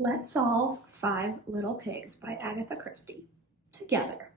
Let's solve Five Little Pigs by Agatha Christie together.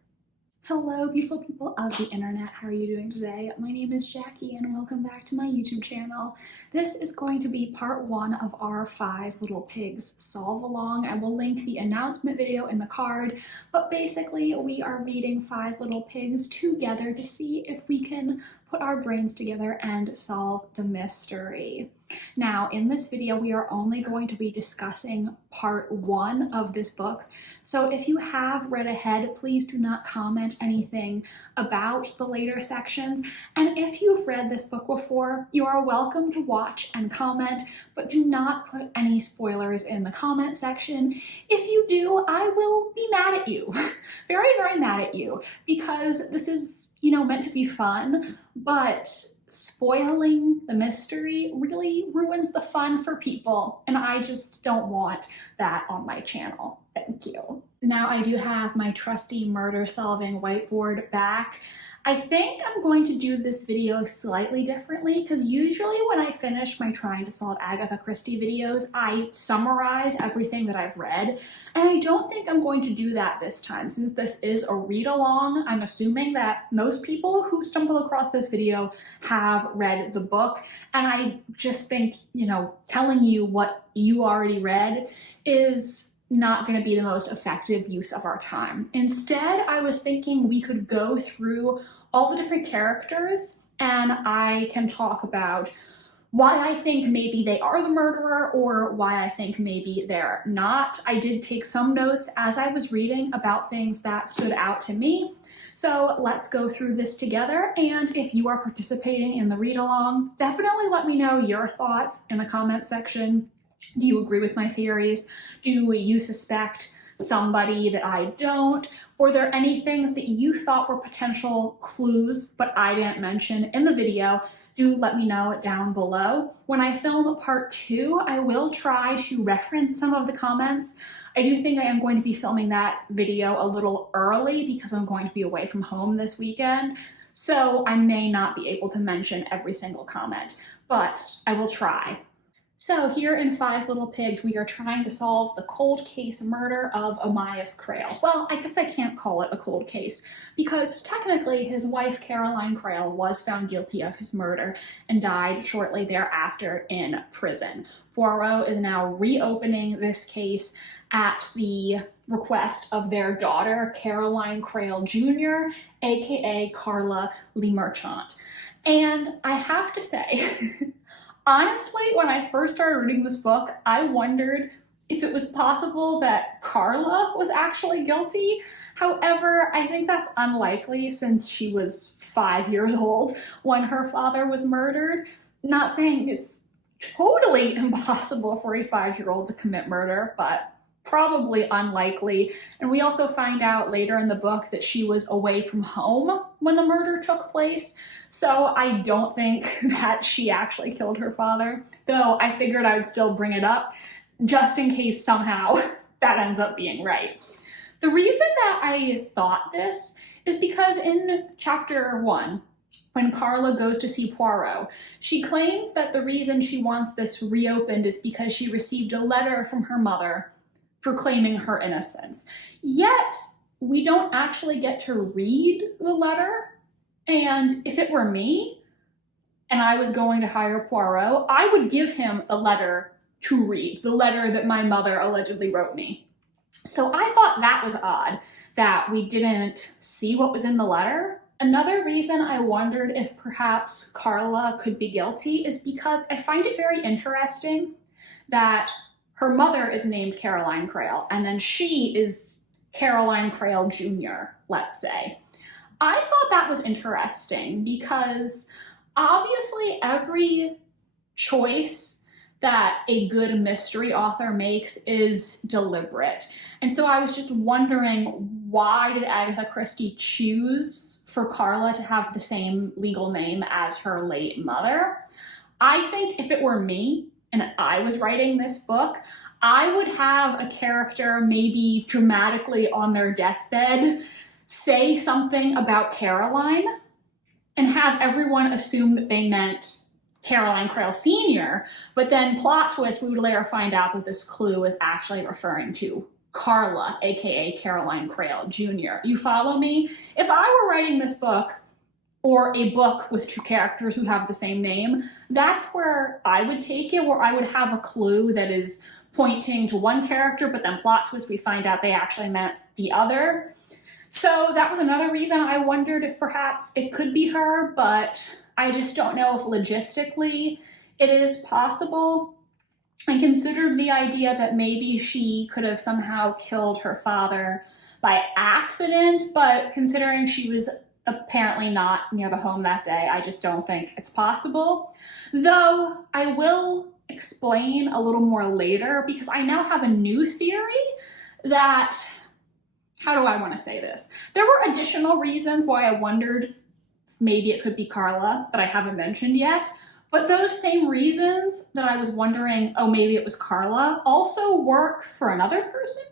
Hello, beautiful people of the internet. How are you doing today? My name is Jackie and welcome back to my YouTube channel. This is going to be part one of our Five Little Pigs solve along. I will link the announcement video in the card, but basically we are reading Five Little Pigs together to see if we can put our brains together and solve the mystery. Now, in this video, we are only going to be discussing part one of this book. So if you have read ahead, please do not comment anything about the later sections. And if you've read this book before, you are welcome to watch and comment, but do not put any spoilers in the comment section. If you do, I will be mad at you. Very, very mad at you, because this is, meant to be fun, but spoiling the mystery really ruins the fun for people, and I just don't want that on my channel. Thank you. Now I do have my trusty murder solving whiteboard back. I think I'm going to do this video slightly differently because usually when I finish my trying to solve Agatha Christie videos, I summarize everything that I've read, and I don't think I'm going to do that this time. Since this is a read-along, I'm assuming that most people who stumble across this video have read the book, and I just think, telling you what you already read is not going to be the most effective use of our time. Instead, I was thinking we could go through all the different characters and I can talk about why I think maybe they are the murderer or why I think maybe they're not. I did take some notes as I was reading about things that stood out to me. So let's go through this together, and if you are participating in the read-along, definitely let me know your thoughts in the comment section. Do you agree with my theories? Do you suspect somebody that I don't? Were there any things that you thought were potential clues but I didn't mention in the video? Do let me know down below. When I film part two, I will try to reference some of the comments. I do think I am going to be filming that video a little early because I'm going to be away from home this weekend. So I may not be able to mention every single comment, but I will try. So here in Five Little Pigs, we are trying to solve the cold case murder of Amias Crail. Well, I guess I can't call it a cold case because technically his wife Caroline Crail was found guilty of his murder and died shortly thereafter in prison. Poirot is now reopening this case at the request of their daughter, Caroline Crail Jr., aka Carla Lemarchant. And I have to say, honestly, when I first started reading this book, I wondered if it was possible that Carla was actually guilty. However, I think that's unlikely since she was 5 years old when her father was murdered. Not saying it's totally impossible for a 5-year-old to commit murder, but probably unlikely. And we also find out later in the book that she was away from home when the murder took place. So I don't think that she actually killed her father, though I figured I would still bring it up just in case somehow that ends up being right. The reason that I thought this is because in chapter 1, when Carla goes to see Poirot, she claims that the reason she wants this reopened is because she received a letter from her mother proclaiming her innocence. Yet, we don't actually get to read the letter, and if it were me, and I was going to hire Poirot, I would give him a letter to read, the letter that my mother allegedly wrote me. So I thought that was odd, that we didn't see what was in the letter. Another reason I wondered if perhaps Carla could be guilty is because I find it very interesting that her mother is named Caroline Crail, and then she is Caroline Crail Jr., let's say. I thought that was interesting because obviously every choice that a good mystery author makes is deliberate. And so I was just wondering, why did Agatha Christie choose for Carla to have the same legal name as her late mother? I think if it were me, and I was writing this book, I would have a character maybe dramatically on their deathbed say something about Caroline and have everyone assume that they meant Caroline Crail Sr., but then plot twist, we would later find out that this clue is actually referring to Carla, aka Caroline Crail Jr. You follow me? If I were writing this book, or a book with two characters who have the same name, that's where I would take it, where I would have a clue that is pointing to one character, but then plot twist, we find out they actually meant the other. So that was another reason I wondered if perhaps it could be her, but I just don't know if logistically it is possible. I considered the idea that maybe she could have somehow killed her father by accident, but considering she was apparently not near the home that day, I just don't think it's possible. Though I will explain a little more later, because I now have a new theory that, how do I want to say this? There were additional reasons why I wondered if maybe it could be Carla that I haven't mentioned yet, but those same reasons that I was wondering, oh, maybe it was Carla, also work for another person.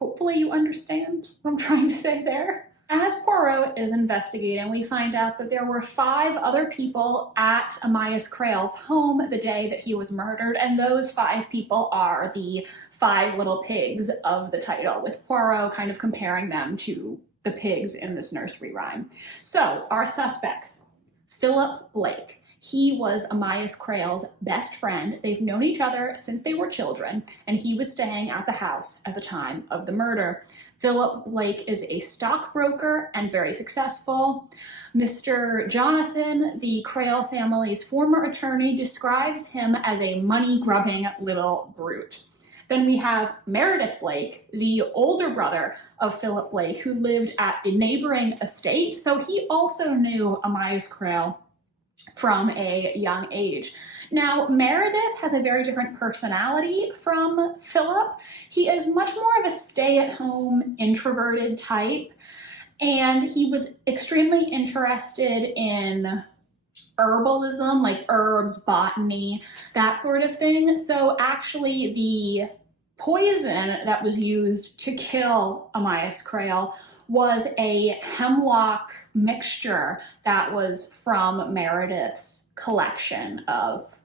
Hopefully you understand what I'm trying to say there. As Poirot is investigating, we find out that there were 5 other people at Amias Crail's home the day that he was murdered, and those 5 people are the 5 little pigs of the title, with Poirot kind of comparing them to the pigs in this nursery rhyme. So, our suspects: Philip Blake. He was Amias Crail's best friend. They've known each other since they were children, and he was staying at the house at the time of the murder. Philip Blake is a stockbroker and very successful. Mr. Jonathan, the Crail family's former attorney, describes him as a money-grubbing little brute. Then we have Meredith Blake, the older brother of Philip Blake, who lived at the neighboring estate, so he also knew Amias Crail from a young age. Now, Meredith has a very different personality from Philip. He is much more of a stay-at-home, introverted type, and he was extremely interested in herbalism, like herbs, botany, that sort of thing. So actually, the poison that was used to kill Amias Crail was a hemlock mixture that was from Meredith's collection of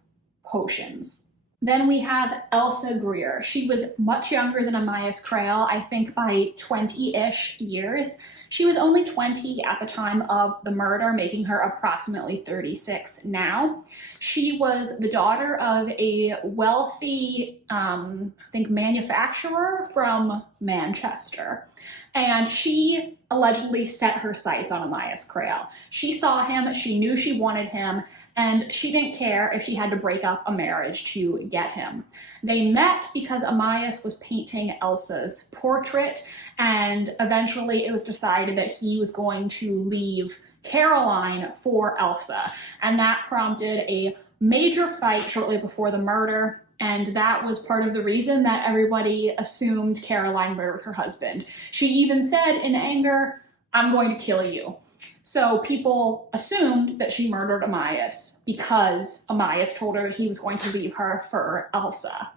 potions. Then we have Elsa Greer. She was much younger than Amias Crail, I think by 20-ish years. She was only 20 at the time of the murder, making her approximately 36 now. She was the daughter of a wealthy, I think, manufacturer from Manchester. And she allegedly set her sights on Amias Crail. She saw him, she knew she wanted him, and she didn't care if she had to break up a marriage to get him. They met because Amias was painting Elsa's portrait, and eventually it was decided that he was going to leave Caroline for Elsa, and that prompted a major fight shortly before the murder. And that was part of the reason that everybody assumed Caroline murdered her husband. She even said in anger, "I'm going to kill you." So people assumed that she murdered Amias because Amias told her he was going to leave her for Elsa.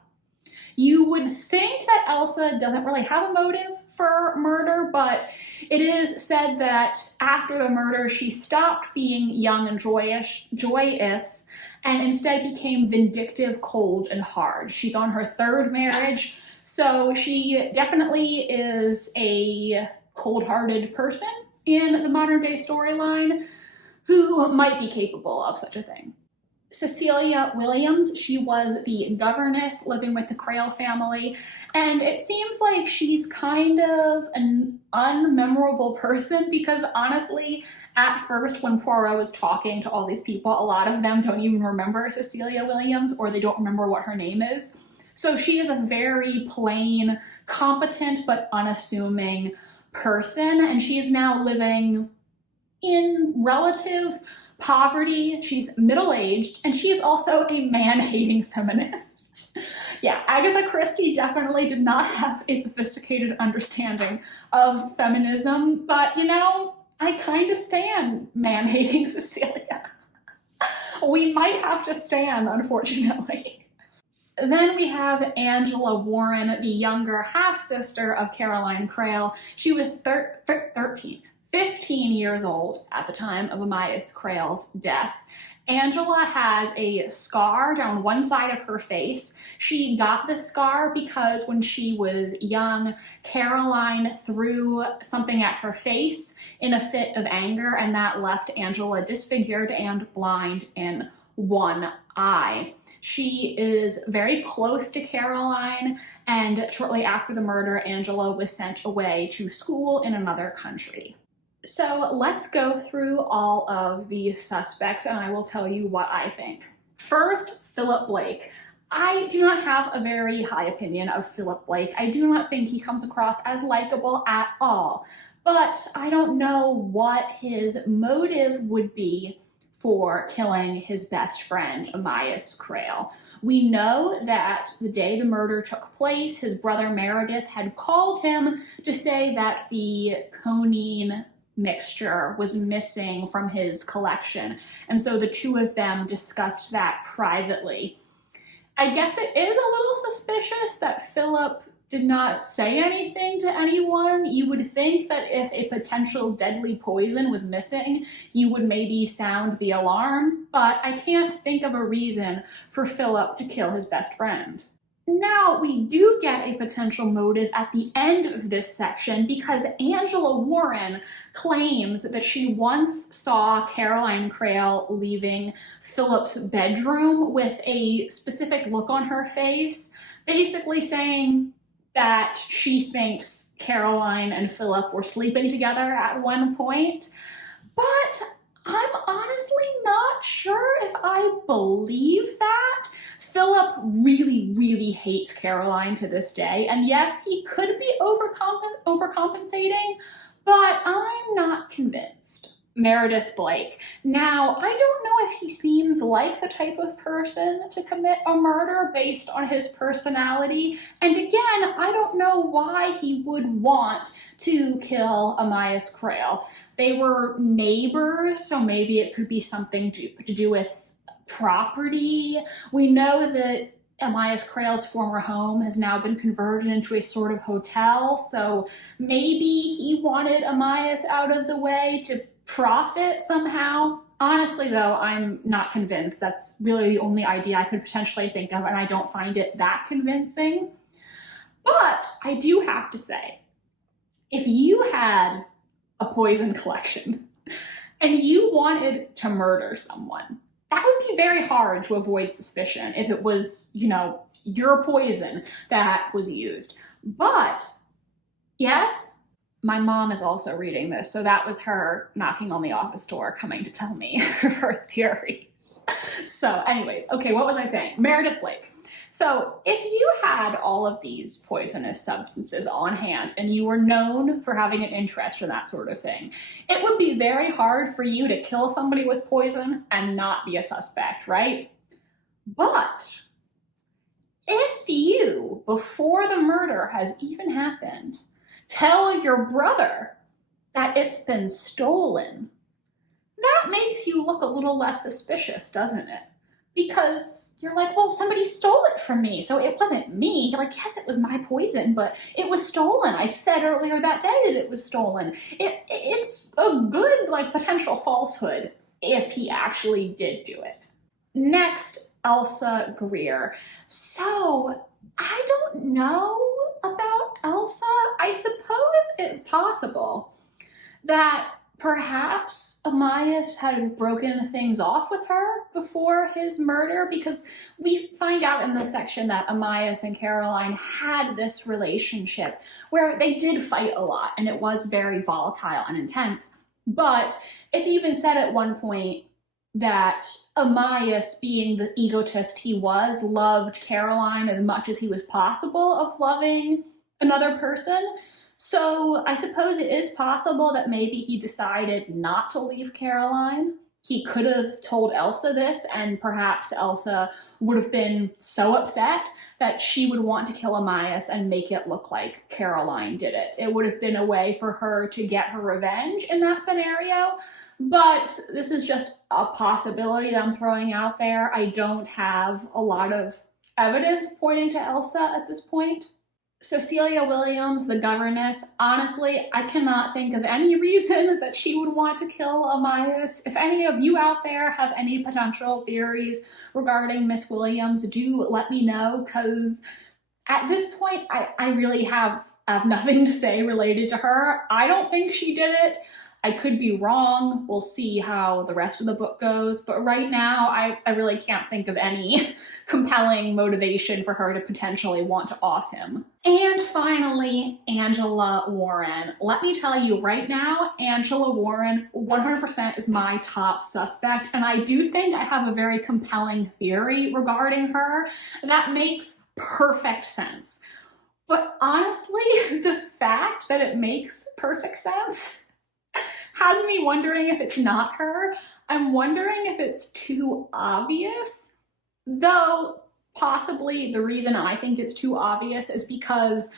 You would think that Elsa doesn't really have a motive for murder, but it is said that after the murder, she stopped being young and joyous, and instead became vindictive, cold, and hard. She's on her 3rd marriage, so she definitely is a cold-hearted person in the modern-day storyline who might be capable of such a thing. Cecilia Williams, she was the governess living with the Crail family, and it seems like she's kind of an unmemorable person because honestly, at first when Poirot was talking to all these people, a lot of them don't even remember Cecilia Williams, or they don't remember what her name is. So she is a very plain, competent but unassuming person, and she is now living in relative poverty. She's middle-aged, and she's also a man-hating feminist. Yeah, Agatha Christie definitely did not have a sophisticated understanding of feminism, but you know, I kind of stan man-hating Cecilia. We might have to stan, unfortunately. Then we have Angela Warren, the younger half-sister of Caroline Crail. She was 15 years old at the time of Amias Crail's death, Angela has a scar down one side of her face. She got the scar because when she was young, Caroline threw something at her face in a fit of anger, and that left Angela disfigured and blind in one eye. She is very close to Caroline, and shortly after the murder, Angela was sent away to school in another country. So let's go through all of the suspects and I will tell you what I think. First, Philip Blake. I do not have a very high opinion of Philip Blake. I do not think he comes across as likable at all, but I don't know what his motive would be for killing his best friend, Amias Crale. We know that the day the murder took place, his brother Meredith had called him to say that the conine mixture was missing from his collection, and so the two of them discussed that privately. I guess it is a little suspicious that Philip did not say anything to anyone. You would think that if a potential deadly poison was missing, you would maybe sound the alarm, but I can't think of a reason for Philip to kill his best friend. Now, we do get a potential motive at the end of this section because Angela Warren claims that she once saw Caroline Crale leaving Philip's bedroom with a specific look on her face, basically saying that she thinks Caroline and Philip were sleeping together at one point. But I'm honestly not sure if I believe that. Philip really hates Caroline to this day, and yes, he could be overcompensating, but I'm not convinced. Meredith Blake. Now, I don't know if he seems like the type of person to commit a murder based on his personality, and again, I don't know why he would want to kill Amias Crale. They were neighbors, so maybe it could be something to do with property. We know that Amias Crale's former home has now been converted into a sort of hotel, so maybe he wanted Amias out of the way to profit somehow. Honestly, though, I'm not convinced. That's really the only idea I could potentially think of, and I don't find it that convincing. But I do have to say, if you had a poison collection and you wanted to murder someone, that would be very hard to avoid suspicion if it was, your poison that was used. But, yes, my mom is also reading this, so that was her knocking on the office door, coming to tell me her theories. So anyways, okay, what was I saying? Meredith Blake. So if you had all of these poisonous substances on hand and you were known for having an interest in that sort of thing, it would be very hard for you to kill somebody with poison and not be a suspect, right? But if you, before the murder has even happened, tell your brother that it's been stolen, that makes you look a little less suspicious, doesn't it? Because you're like, well, somebody stole it from me, so it wasn't me. You're like, yes, it was my poison, but it was stolen. I said earlier that day that it was stolen. It's a good, potential falsehood if he actually did do it. Next, Elsa Greer. So, I don't know about Elsa. I suppose it's possible that perhaps Amias had broken things off with her before his murder, because we find out in this section that Amias and Caroline had this relationship where they did fight a lot and it was very volatile and intense. But it's even said at one point that Amias, being the egotist he was, loved Caroline as much as he was possible of loving another person. So I suppose it is possible that maybe he decided not to leave Caroline. He could have told Elsa this, and perhaps Elsa would have been so upset that she would want to kill Amias and make it look like Caroline did it. It would have been a way for her to get her revenge in that scenario. But this is just a possibility that I'm throwing out there. I don't have a lot of evidence pointing to Elsa at this point. Cecilia Williams, the governess, honestly, I cannot think of any reason that she would want to kill Amias. If any of you out there have any potential theories regarding Miss Williams, do let me know, because at this point, I really have nothing to say related to her. I don't think she did it. I could be wrong. We'll see how the rest of the book goes. But right now, I really can't think of any compelling motivation for her to potentially want to off him. And finally, Angela Warren. Let me tell you right now, Angela Warren 100% is my top suspect. And I do think I have a very compelling theory regarding her that makes perfect sense. But honestly, the fact that it makes perfect sense has me wondering if it's not her. I'm wondering if it's too obvious, though possibly the reason I think it's too obvious is because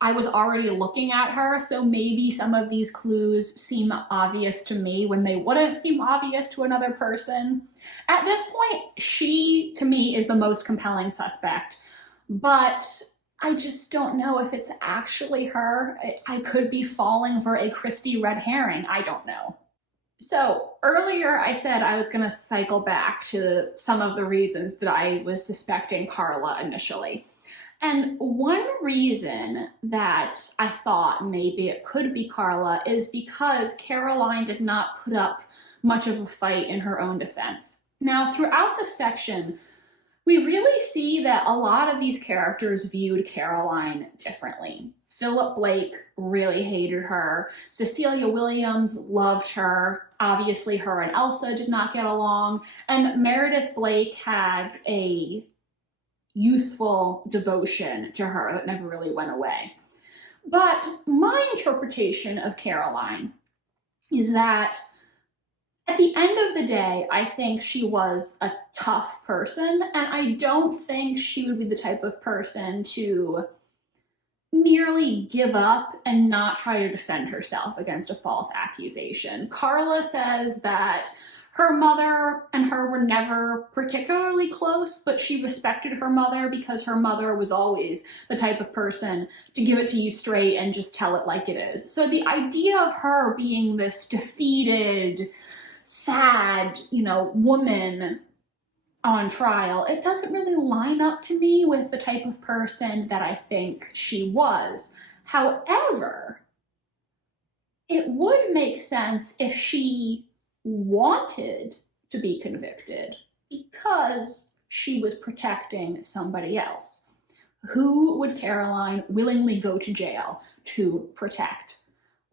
I was already looking at her, so maybe some of these clues seem obvious to me when they wouldn't seem obvious to another person. At this point, she, to me, is the most compelling suspect, but I just don't know if it's actually her. I could be falling for a Christie red herring. I don't know. So earlier I said I was going to cycle back to some of the reasons that I was suspecting Carla initially. And one reason that I thought maybe it could be Carla is because Caroline did not put up much of a fight in her own defense. Now, throughout the section, we really see that a lot of these characters viewed Caroline differently. Philip Blake really hated her. Cecilia Williams loved her. Obviously, her and Elsa did not get along. And Meredith Blake had a youthful devotion to her that never really went away. But my interpretation of Caroline is that at the end of the day, I think she was a tough person, and I don't think she would be the type of person to merely give up and not try to defend herself against a false accusation. Carla says that her mother and her were never particularly close, but she respected her mother because her mother was always the type of person to give it to you straight and just tell it like it is. So the idea of her being this defeated, sad, woman on trial, it doesn't really line up to me with the type of person that I think she was. However, it would make sense if she wanted to be convicted because she was protecting somebody else. Who would Caroline willingly go to jail to protect?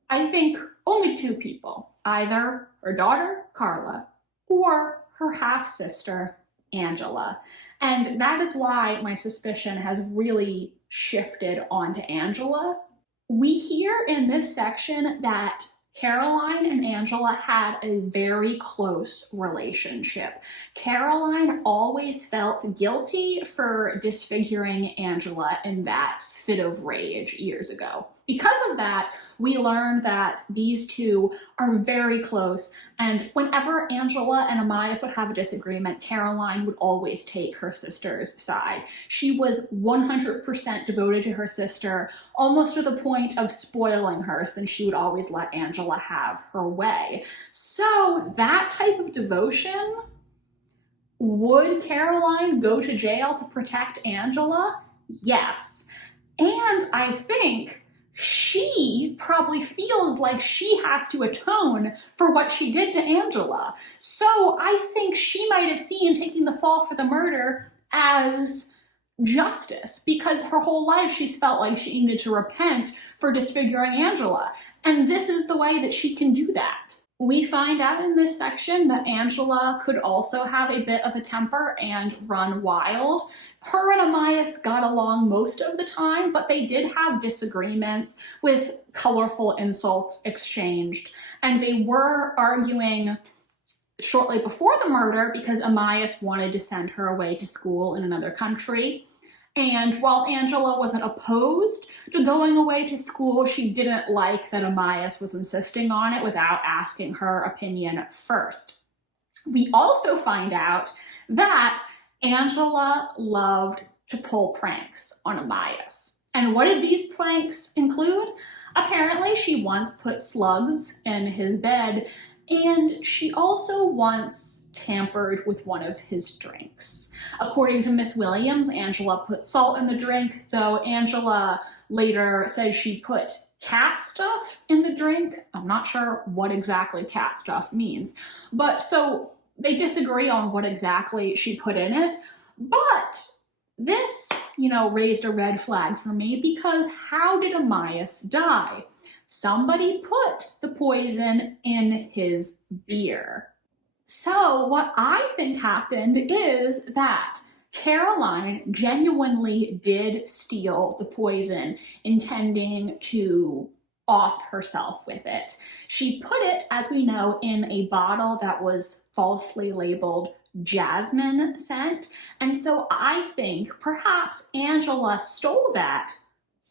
I think only two people, either her daughter, Carla, or her half-sister, Angela. And that is why my suspicion has really shifted onto Angela. We hear in this section that Caroline and Angela had a very close relationship. Caroline always felt guilty for disfiguring Angela in that fit of rage years ago. Because of that, we learned that these two are very close, and whenever Angela and Amias would have a disagreement, Caroline would always take her sister's side. She was 100% devoted to her sister, almost to the point of spoiling her, since she would always let Angela have her way. So that type of devotion, would Caroline go to jail to protect Angela? Yes. And I think she probably feels like she has to atone for what she did to Angela. So I think she might have seen taking the fall for the murder as justice, because her whole life she's felt like she needed to repent for disfiguring Angela. And this is the way that she can do that. We find out in this section that Angela could also have a bit of a temper and run wild. Her and Amias got along most of the time, but they did have disagreements with colorful insults exchanged. And they were arguing shortly before the murder because Amias wanted to send her away to school in another country. And while Angela wasn't opposed to going away to school, she didn't like that Amias was insisting on it without asking her opinion first. We also find out that Angela loved to pull pranks on Amias. And what did these pranks include? Apparently, she once put slugs in his bed, and she also once tampered with one of his drinks. According to Miss Williams, Angela put salt in the drink, though Angela later says she put cat stuff in the drink. I'm not sure what exactly cat stuff means, but so they disagree on what exactly she put in it. But this, raised a red flag for me, because how did Amias die? Somebody put the poison in his beer. So what I think happened is that Caroline genuinely did steal the poison, intending to off herself with it. She put it, as we know, in a bottle that was falsely labeled jasmine scent. And so I think perhaps Angela stole that,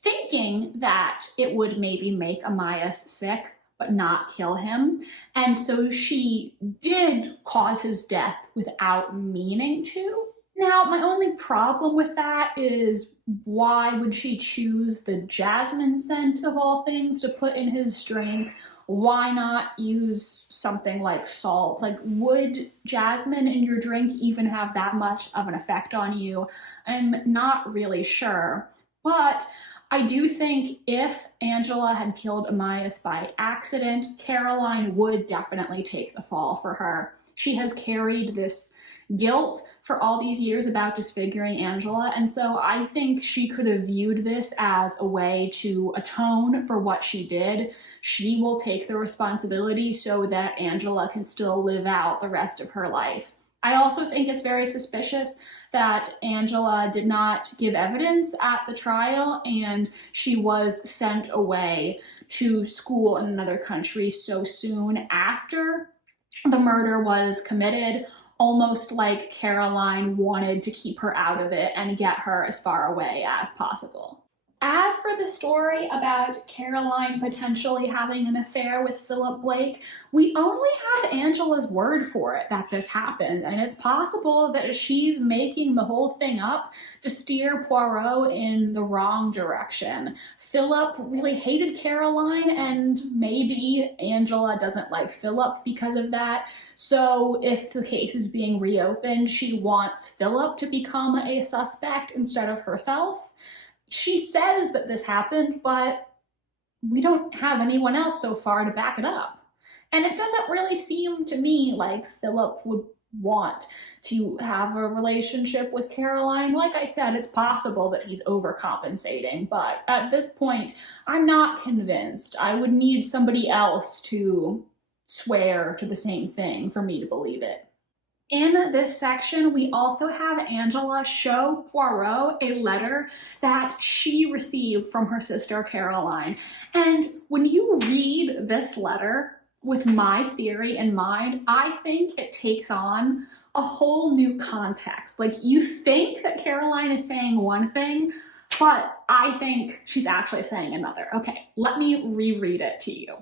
thinking that it would maybe make Amias sick, but not kill him. And so she did cause his death without meaning to. Now, my only problem with that is, why would she choose the jasmine scent of all things to put in his drink? Why not use something like salt? Like, would jasmine in your drink even have that much of an effect on you? I'm not really sure. But I do think if Angela had killed Amias by accident, Caroline would definitely take the fall for her. She has carried this guilt for all these years about disfiguring Angela, and so I think she could have viewed this as a way to atone for what she did. She will take the responsibility so that Angela can still live out the rest of her life. I also think it's very suspicious that Angela did not give evidence at the trial, and she was sent away to school in another country so soon after the murder was committed, almost like Caroline wanted to keep her out of it and get her as far away as possible. As for the story about Caroline potentially having an affair with Philip Blake, we only have Angela's word for it that this happened, and it's possible that she's making the whole thing up to steer Poirot in the wrong direction. Philip really hated Caroline, and maybe Angela doesn't like Philip because of that. So if the case is being reopened, she wants Philip to become a suspect instead of herself. She says that this happened, but we don't have anyone else so far to back it up. And it doesn't really seem to me like Philip would want to have a relationship with Caroline. Like I said, it's possible that he's overcompensating, but at this point, I'm not convinced. I would need somebody else to swear to the same thing for me to believe it. In this section, we also have Angela show Poirot a letter that she received from her sister Caroline. And when you read this letter with my theory in mind, I think it takes on a whole new context. Like, you think that Caroline is saying one thing, but I think she's actually saying another. Okay, let me reread it to you.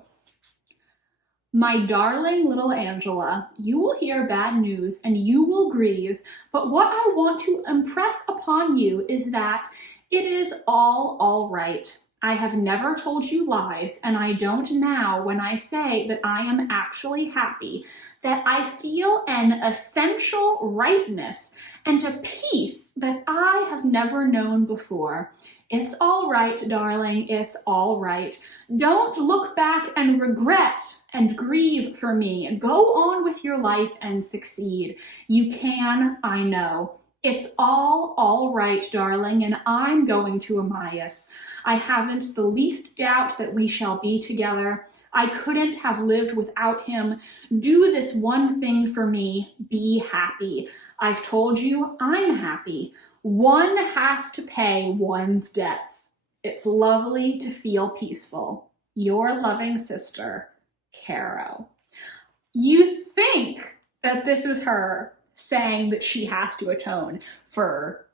My darling little Angela, you will hear bad news and you will grieve, but what I want to impress upon you is that it is all right. I have never told you lies, and I don't now when I say that I am actually happy, that I feel an essential rightness and a peace that I have never known before. It's all right, darling, it's all right. Don't look back and regret and grieve for me. Go on with your life and succeed. You can, I know. It's all right, darling, and I'm going to Amias. I haven't the least doubt that we shall be together. I couldn't have lived without him. Do this one thing for me. Be happy. I've told you I'm happy. One has to pay one's debts. It's lovely to feel peaceful. Your loving sister, Caro. You think that this is her saying that she has to atone for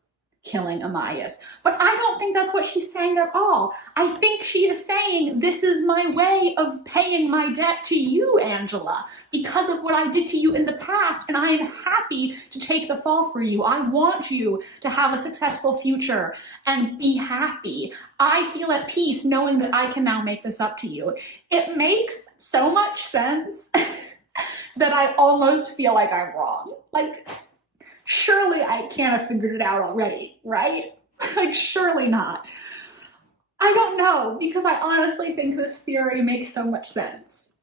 killing Amias. But I don't think that's what she's saying at all. I think she is saying, this is my way of paying my debt to you, Angela, because of what I did to you in the past, and I am happy to take the fall for you. I want you to have a successful future and be happy. I feel at peace knowing that I can now make this up to you. It makes so much sense that I almost feel like I'm wrong. Like, surely I can't have figured it out already, right? Like, surely not. I don't know, because I honestly think this theory makes so much sense.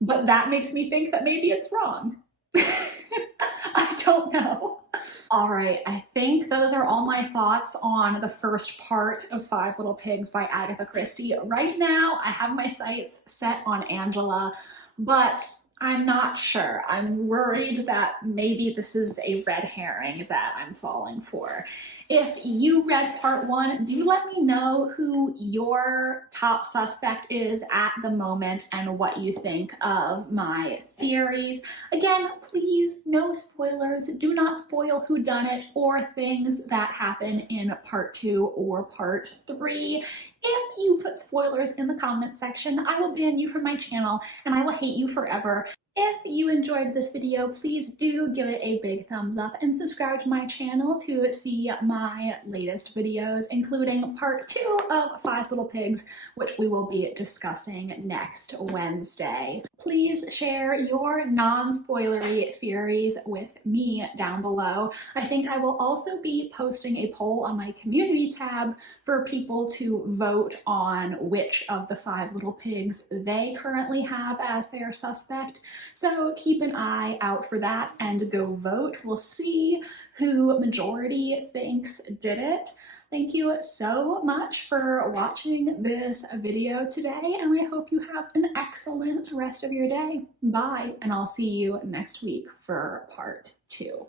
But that makes me think that maybe it's wrong. I don't know. All right, I think those are all my thoughts on the first part of Five Little Pigs by Agatha Christie. Right now, I have my sights set on Angela, but I'm not sure. I'm worried that maybe this is a red herring that I'm falling for. If you read part one, do let me know who your top suspect is at the moment and what you think of my theories. Again, please, no spoilers. Do not spoil whodunit or things that happen in part two or part three. If you put spoilers in the comment section, I will ban you from my channel and I will hate you forever. If you enjoyed this video, please do give it a big thumbs up and subscribe to my channel to see my latest videos, including part two of Five Little Pigs, which we will be discussing next Wednesday. Please share your non-spoilery theories with me down below. I think I will also be posting a poll on my community tab for people to vote on which of the Five Little Pigs they currently have as their suspect. So keep an eye out for that and go vote. We'll see who majority thinks did it. Thank you so much for watching this video today, and I hope you have an excellent rest of your day. Bye, and I'll see you next week for part two.